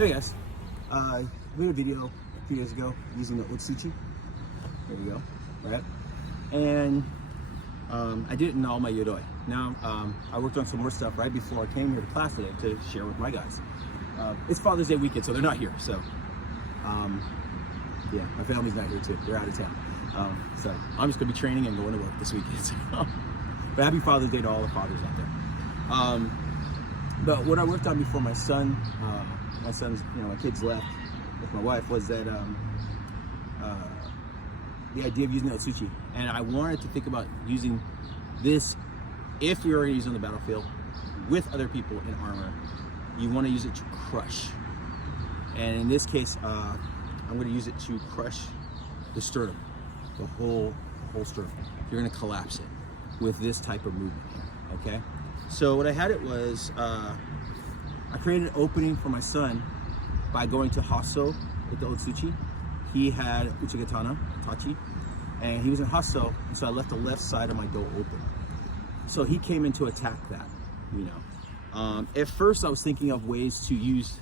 Hey guys, I made a video a few years ago using the Otsuchi. There we go, right? And I did it in all my Yoroi. Now I worked on some more stuff right before I came here to class today to share with my guys. It's Father's Day weekend, so they're not here. So yeah, my family's not here too. They're out of town. So I'm just gonna be training and going to work this weekend. So. But happy Father's Day to all the fathers out there. But what I worked on before my son's, my kids left with my wife was that the idea of using the Otsuchi. And I wanted to think about using this if you're already using on the battlefield with other people in armor. You want to use it to crush. And in this case, I'm going to use it to crush the sternum, the whole sternum. You're going to collapse it with this type of movement here, okay? So what I had it was, I created an opening for my son by going to Hasso with the Otsuchi. He had Uchigatana, Tachi, and he was in Hasso, and so I left the left side of my do open. So he came in to attack that, you know. At first I was thinking of ways to use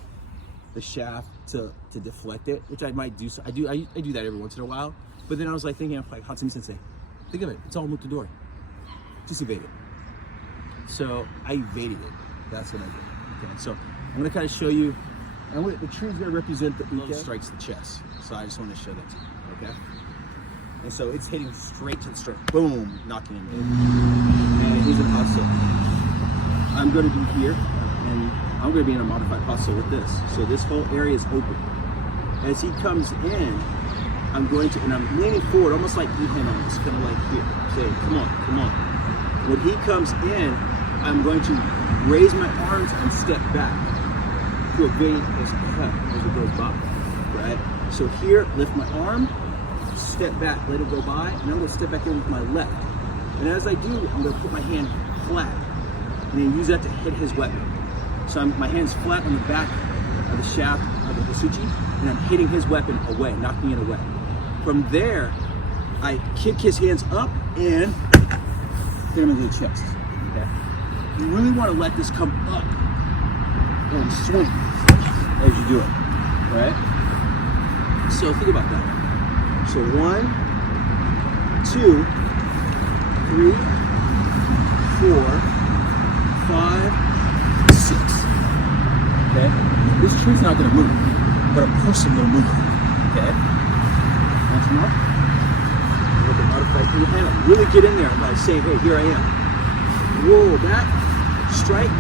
the shaft to deflect it, which I might do. So I do that every once in a while. But then I was like thinking of like Hatsumi Sensei, think of it, it's all Mutadori. Just evade it. So I evaded it. That's what I did. Okay, so I'm gonna kind of show you, and the tree's gonna represent the uke strikes the chest. So I just want to show that to you, okay? And so it's hitting straight to the sternum, boom, knocking him in. And he's in Hasso. I'm gonna be here, and I'm gonna be in a modified Hasso with this. So this whole area is open. As he comes in, I'm going to, and I'm leaning forward, almost like Ihan almost, kind of like here, saying, come on, come on. When he comes in, I'm going to raise my arms and step back to evade his cut as it goes by, right? So here, lift my arm, step back, let it go by, and I'm going to step back in with my left. And as I do, I'm going to put my hand flat, and then use that to hit his weapon. So my hand's flat on the back of the shaft of the Otsuchi, and I'm hitting his weapon away, knocking it away. From there, I kick his hands up and hit him into the chest. Okay? You really want to let this come up and swing as you do it, right? So think about that. So 1, 2, 3, 4, 5, 6. Okay? This tree's not going to move, but a person will move. Okay? Once more. With the modified through hand, really get in there by saying, hey, here I am. Roll back, strike,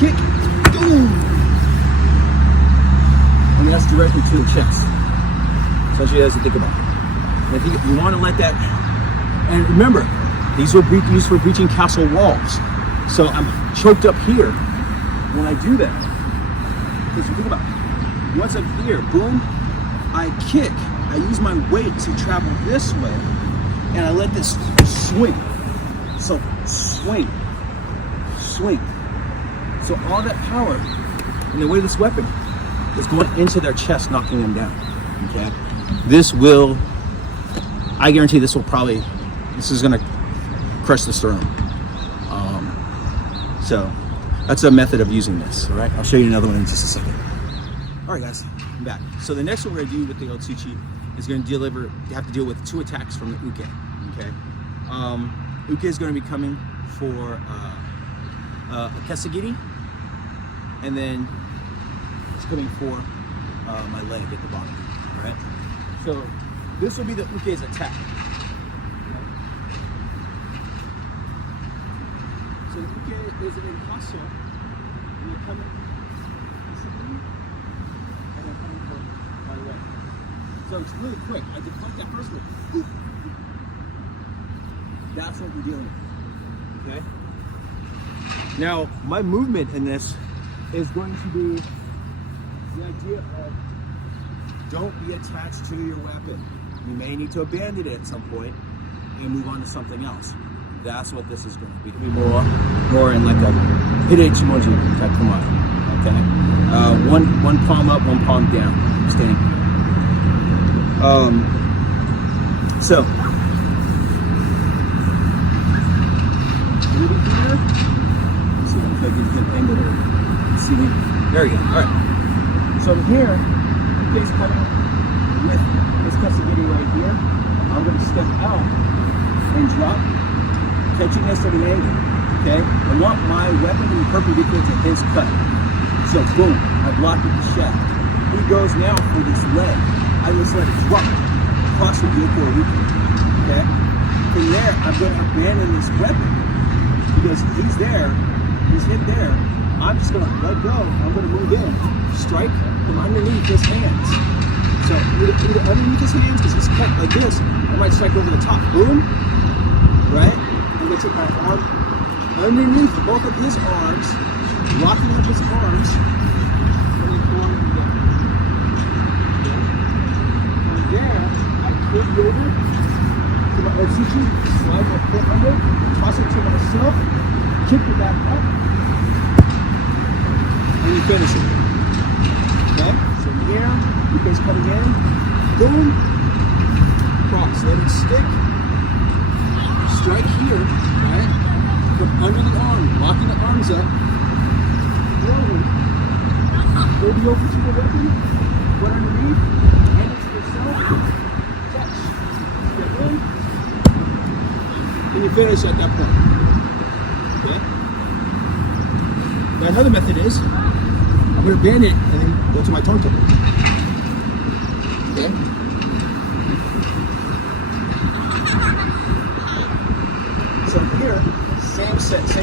kick, boom! And that's directly to the chest. So that's what you guys to think about. And if you want to let that, and remember, these were used for breaching castle walls. So I'm choked up here when I do that. Because you think about it, once I'm here, boom, I kick. I use my weight to travel this way, and I let this swing. So swing, swing. So all that power and the way this weapon is going into their chest, knocking them down. Okay, this will, I guarantee this is gonna crush the sternum. So that's a method of using this. All right, I'll show you another one in just a second. All right, guys, I'm back. So the next one we're gonna do with the Otsuchi is gonna have to deal with 2 attacks from the uke. Okay, uke is gonna be coming for a kesagiri, and then it's coming for my leg at the bottom. All right. So this will be the uke's attack. Okay. So the uke is in Hasso, and you're coming and I'm coming for my leg. So it's really quick. I deflect that first one. That's what we're dealing with. Okay? Now, my movement in this is going to be the idea of don't be attached to your weapon. You may need to abandon it at some point and move on to something else. That's what this is going to be. More in like a Hideichimoji type kamae. Okay? One palm up, one palm down. Standing. So see if I get a good angle there. See me? There we go. All right. So here, Uke's coming with this Kasagiri right here. I'm going to step out and drop, catching this at an angle. Okay? I want my weapon to be perpendicular to his cut. So boom, I blocked with the shaft. He goes now for this leg. I just let it drop across the vehicle or weekend. Okay? From there, I'm going to abandon this weapon because he's there, he's hit there. I'm just going to let go. I'm going to move in, strike from underneath his hands. So either underneath his hands, because he's cut like this, I might strike over the top. Boom, right? I'm going to take my arm underneath both of his arms, locking up his arms, and then pulling him down. Okay? From there, I flip over to my Otsuchi, slide my foot under, toss it to myself, kick it back up, and you finish it. Okay? So here, Uke's coming in, boom, cross, let it stick, strike here, right? From under the arm, locking the arms up, hold the open to the weapon, foot underneath, hand it to yourself, touch, step in, and you finish at that point. Okay? Now another method is, I'm going to bend it and then go to my tonto. Okay? So here, same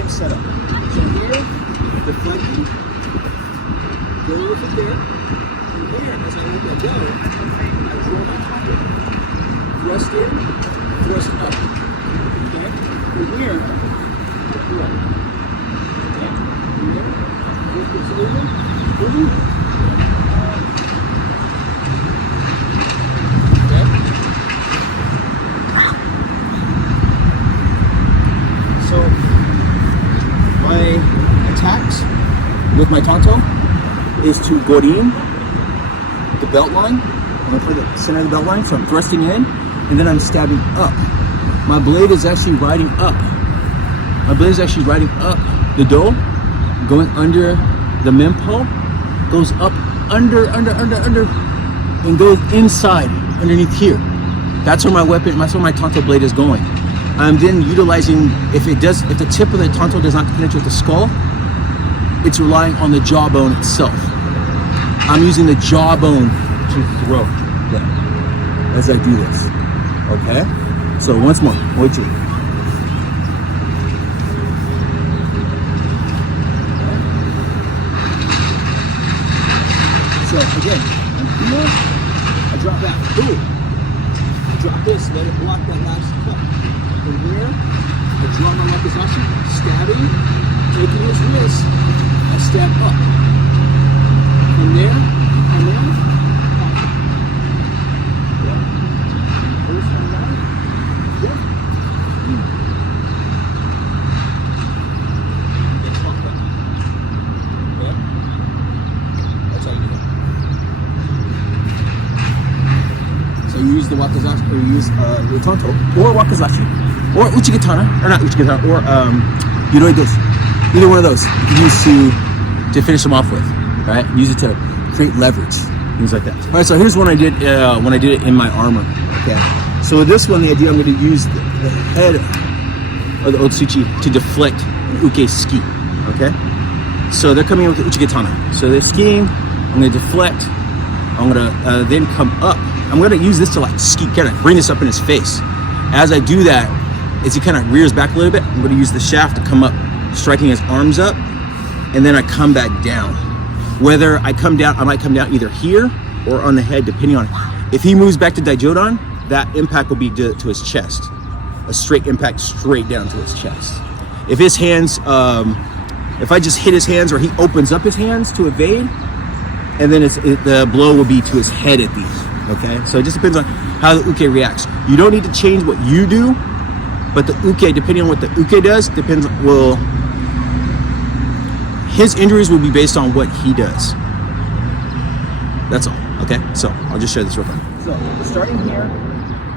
setup. So here, deflecting, go with it there. From here, as I let that go, I draw my tonto. Thrust in, thrust up. Okay? From here, I pull up. Okay? From here, lift this over, boom. Okay? So, my attacks with my tonto is to gorin, the belt line. I'm going for the center of the belt line, so I'm thrusting in, and then I'm stabbing up. My blade is actually riding up. My blade is actually riding up the do, going under the mempo, goes up under, and goes inside, underneath here. That's where my weapon, that's where my tonto blade is going. I'm then utilizing, if the tip of the tonto does not penetrate the skull, it's relying on the jawbone itself. I'm using the jawbone to throw them as I do this. Okay? So once more, oichi. So again, I'm here, I drop that, boom. I drop this, let it block that last cut. From here, I draw my wakizashi, stabbing, taking his wrist, I stab up. From there, come in, pop. Yep. First time down. Yep. Then pop that. Yep. That's how you do that. So you use the wakizashi, or you use your tonto, or wakizashi, or uchikatana, or not uchikatana, or yuroi desu. Either one of those you can use to finish them off with, right? Use it to create leverage, things like that. All right, so here's one I did when I did it in my armor. Okay, so with this one, the idea I'm going to use the head of the Otsuchi to deflect Uke's ski. Okay, so they're coming in with the uchikatana. So they're skiing. I'm going to deflect. I'm going to then come up. I'm going to use this to like ski, kind of bring this up in his face. As I do that, as he kind of rears back a little bit, I'm going to use the shaft to come up, striking his arms up, and then I come back down. Whether I come down, I might come down either here or on the head, depending on if he moves back to Daijodan, that impact will be to his chest. A straight impact straight down to his chest. If his hands, if I just hit his hands or he opens up his hands to evade, and then the blow will be to his head at these. Okay, so it just depends on how the uke reacts. You don't need to change what you do, but the uke, depending on what the uke does, his injuries will be based on what he does. That's all. Okay, so I'll just show this real quick. So starting here,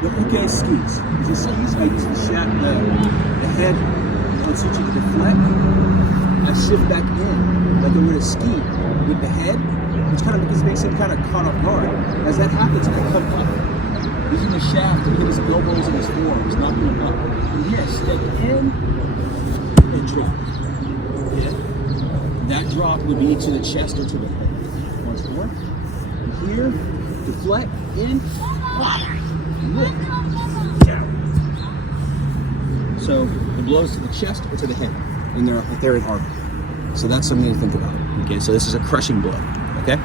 the uke skis. As he skis, I use the shaft, the head of Otsuchi to deflect. I shift back in like I'm going to ski with the head. which kind of makes him kind of caught off guard. As that happens, I come up, using the shaft to hit his elbows and his forearms, knocking him up. And here, step in and drop. Okay? That drop would be to the chest or to the head. Once more. And here, deflect, in, lift, down. So the blows to the chest or to the head, and they're in armor. So that's something to think about. Okay, so this is a crushing blow. Okay.